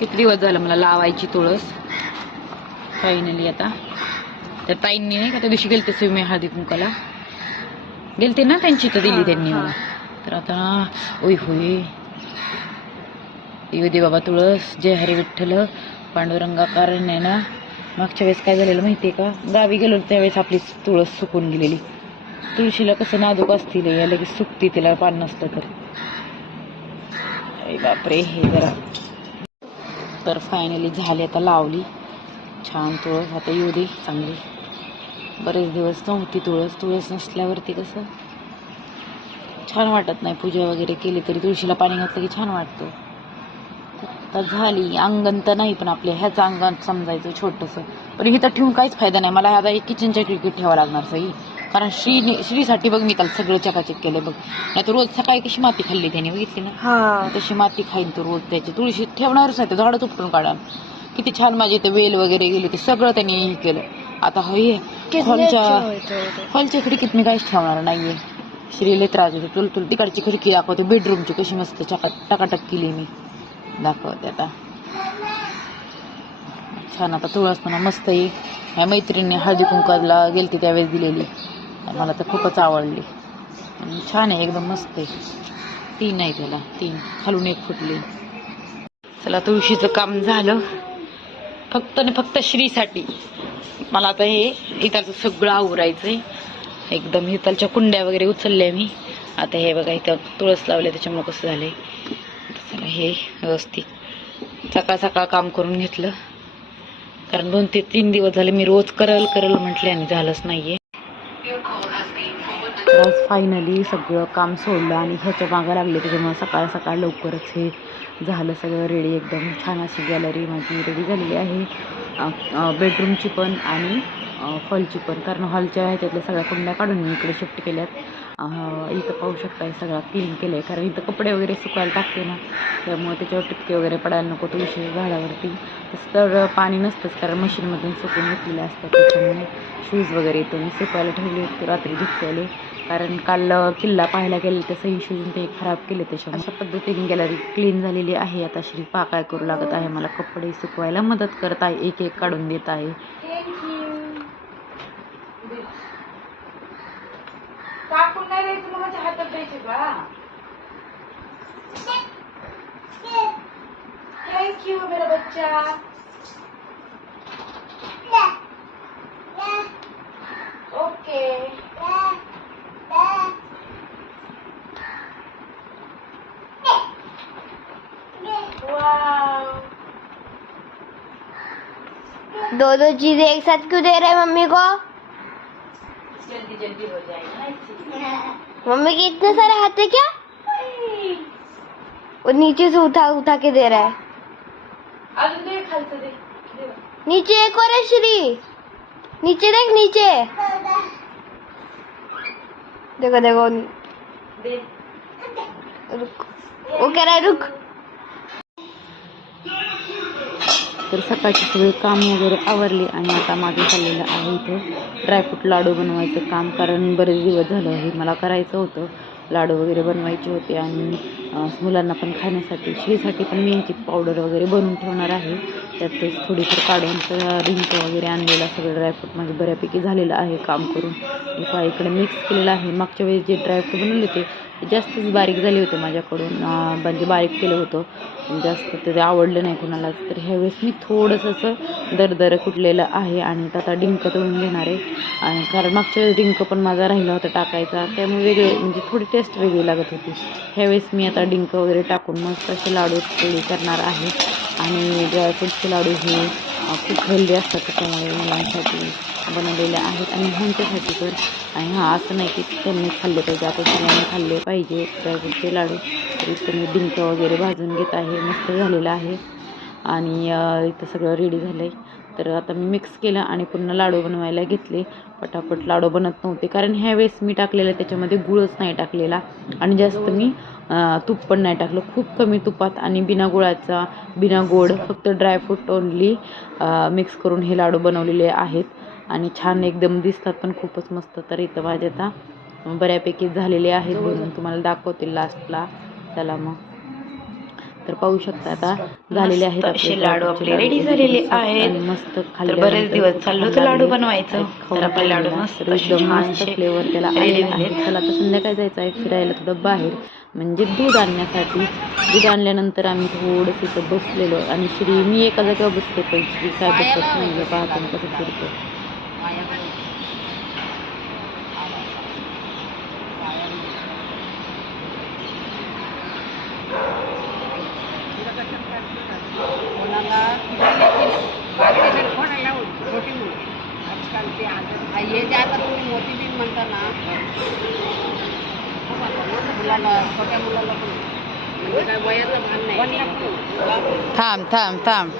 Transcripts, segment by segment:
किती दिवस झालं मला लावायची तुळस? फायनली आता. तर ताईंनी नाही का त्या दिवशी गेलते सिमे हळदी कुंकाला. गेलते ना त्यांची तर दिली त्यांनी मला. तर आता ओय होय. येऊ दे बाबा तुळस जय हरी विठ्ठल पांडुरंगा कारण आहे ना मागच्या वेळेस काय झालेलं माहितीये का? गावी गेलो त्यावेळेस आपली तुळस सुकून गेलेली. तुळशीला कसं नाजूक असतील या लगेच सुकती तिला पान नसतं तर. अरे बापरे हे जरा तर फायनली झाली. आता लावली. छान तुळस. आता येऊ दे चांगली. बरेच दिवस नव्हती तुळस. तुळस नसल्यावरती कसं? छान वाटत नाही. पूजा वगैरे केली तरी तुळशीला पाणी घातलं की छान वाटतं. तर झाली. अंगण तर नाही पण आपल्या ह्याचं अंगण समजायचं छोटंसं. पण इथं ठेवून काहीच फायदा नाही. मला आता एक किचनच्या खिडकीत ठेवावं लागणार सई. कारण श्री श्रीसाठी बघ मी काल सगळं चकाचक केलं बघ. नाही तर रोज सकाळी कशी माती खाल्ली त्याने बघितली ना? तशी माती खाईन तो रोज त्याची. तुळशी ठेवणारच नाही झाडच उपटून काढा किती छान माझे ते वेल वगैरे गेले ते सगळं त्यांनी हे केलं. आता हे हॉलच्या हॉलच्या खिडकीत मी काहीच ठेवणार नाहीये. श्रीले त्रास होतो. तुल तुल तिकडची खिडकी दाखवते बेडरूमची कशी मस्त चका टकाटक केली मी. दाखवते आता. छान आता तुळस म्हणा मस्त आहे. ह्या मैत्रिणीने हळदी कुंकाला गेलती त्यावेळेस दिलेली. मला तर खूपच आवडली. छान आहे एकदम मस्त आहे. तीन आहे त्याला तीन. खालून एक फुटली. चला तुळशीचं काम झालं. फक्त आणि फक्त श्रीसाठी. मला आता हे इथलचं सगळं आवरायचंय. एकदम हितालच्या कुंड्या वगैरे उचलल्या मी. आता हे बघा इथं तुळस लावले त्याच्यामुळे कसं झालंय. चला हे व्यवस्थित सकाळ सकाळ काम करून घेतलं. कारण दोन ते तीन दिवस झाले मी रोज करल करल म्हटले आणि झालंच नाहीये. तर आज फायनली सगळं काम सोडलं आणि ह्याच्या मागं लागले त्याच्यामुळे सकाळ सकाळ लवकरच हे झालं सगळं रेडी एकदम छान अशी गॅलरी माझी रेडी झालेली आहे. बेडरूमची पण आणि हॉलची पण. कारण हॉलच्या ह्याच्यातल्या सगळ्या कुंड्या काढून मी इकडे शिफ्ट केल्यात. इथं पाहू शकताय सगळा सगळं क्लीन केलं आहे कारण इथं कपडे वगैरे सुकायला टाकते ना त्यामुळे त्याच्यावर टिपके वगैरे पडायला नको तुळशी झाडावरती. तसं तर पाणी नसतंच कारण मशीनमधून सुकून घेतलेलं असतं. त्याच्यामुळे शूज वगैरे तो मी सुकायला ठेवले होते रात्री घेतलेले कारण काल किल्ला पाहायला गेले तसंही शूज ते खराब केले त्याच्यामुळे. अशा पद्धतीने गॅलरी क्लीन झालेली आहे. आता श्री पा काय करू लागत आहे. मला कपडे सुकवायला मदत करत आहे. एक एक काढून देत आहे. थँक्यू मेरा बच्चा. दो दो चीज़ें एक साथ क्यों दे रहे हैं मम्मी को? जल्दी जल्दी हो जाएगा मम्मी के इतने सारे हाथ है क्या? वो नीचे से उठा उठा के दे रहा है. नीचे एक और है श्री। नीचे देख नीचे। देखो देखो। दे। रुक। वो कह रहा है रुक। तर सकाळची सगळी काम वगैरे आवरली आणि आता माझं चाललेलं आहे इथं. ड्रायफ्रूट लाडू बनवायचं काम कारण बरेच दिवस झालं हे मला करायचं होतं. लाडू वगैरे बनवायचे होते आणि मुलांना पण खाण्यासाठी श्रीसाठी पण मी पावडर वगैरे बनवून ठेवणार आहे. त्यातच थोडीफार काढून रिंक वगैरे आणलेला सगळं ड्रायफ्रूट माझं बऱ्यापैकी झालेलं आहे काम करून. पहा इकडे मिक्स केलेलं आहे. मागच्या वेळेस जे ड्रायफ्रूट बनवले ते जास्तच बारीक झाले होते माझ्याकडून. म्हणजे बारीक केलं होतं. जास्त ते आवडलं नाही कुणालाच तर ह्यावेळेस मी थोडंसं असं दरदर कुटलेलं आहे आणि आता डिंक तळून घेणार आहे. आणि कारण मागच्या वेळेस डिंक पण माझा राहिला होता टाकायचा. त्यामुळे वेगळे म्हणजे थोडी टेस्ट वेगळी लागत होती. ह्यावेळेस मी आता डिंक वगैरे टाकून मस्त असे लाडू पोळी करणार आहे. आणि ड्रायफ्रूटचे लाडू हे खूप हेल्दी असतात त्याच्यामुळे मुलांसाठी. बनवलेले आहेत आणि ह्यांच्यासाठी पण आणि हां असं नाही की त्यांनी खाल्ले पाहिजे. आपण सगळ्यांनी खाल्ले पाहिजे. त्याचे लाडू इथं मी डिंक वगैरे भाजून घेत आहे. मस्त झालेलं आहे. आणि इथं सगळं रेडी झालं आहे तर आता मी मिक्स केलं आणि पुन्हा लाडू बनवायला घेतले. पटापट लाडू बनत नव्हते. कारण ह्यावेळेस मी टाकलेलं त्याच्यामध्ये गुळच नाही टाकलेला. आणि जास्त मी तूप पण नाही टाकलं. खूप कमी तुपात आणि बिना गुळाचा बिना गोड फक्त ड्रायफ्रूट ओनली मिक्स करून हे लाडू बनवलेले आहेत. आणि छान एकदम दिसतात पण खूपच मस्त तर इथं माझे आता बऱ्यापैकी झालेले आहेत बनवून तुम्हाला दाखवते लास्टला चला मग तर पाहू शकता आता झालेले आहेत असे लाडू आपले लाडू. झालेले आहेत. मस्त तर खाल्ल्यानंतर बरेच दिवस चाललो होतं लाडू. बनवायचं तर आपले लाडू. मस्त तर मस्त फ्लेवर त्याला आलेला झालेत. आहे चला आता संध्याकाळी जायचं आहे फिरायला थोडं बाहेर म्हणजे दूध आणण्यासाठी दूध आणल्यानंतर आम्ही थोडंसं इथं बसलेलो आणि श्री मी एका जागेवर बसते पण श्री काय बसत नाही पाहतो कसं फिरतो हे जे आता तुम्ही मोठी बीन म्हणता ना मुलाला छोट्या मुलाला पण म्हणजे काय वयाचं भान नाही थांब थांब थांब.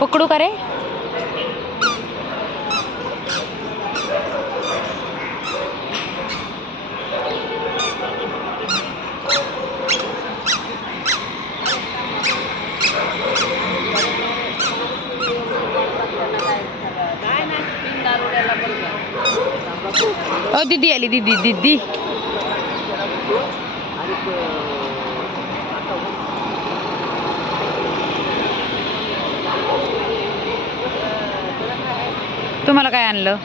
पकडू का रे काय ना तीन दारोड्याला पण दीदी आली दीदी दीदी. तुम्हाला काय आणलं?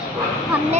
हमने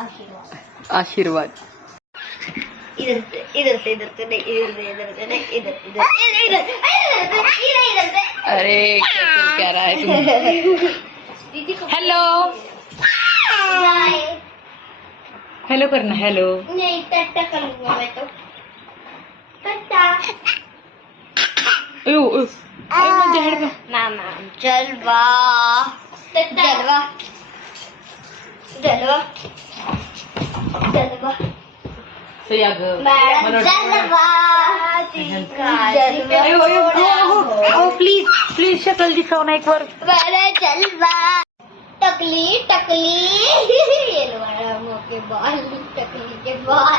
आशीर्वाद. आशीर्वाद इधर से इधर से इधर से नहीं इधर से इधर से नहीं इधर इधर इधर इधर इधर इधर इधर से अरे क्या रहा है तुम हेलो हेलो करना हेलो नहीं टट्टा करूंगा मैं तो. टट्टा अयो अयो. अरे माझ्या हेड में. मामा जलवा जलवा जलवा जलवा सही अगं. मैडम जलवा जलवा अयो अयो अहो प्लीज़ प्लीज़ शक्ल दिखाओ ना एक बार. मैंने जलवा टकली टकली ये लो मैडम के बाल टकली के बाल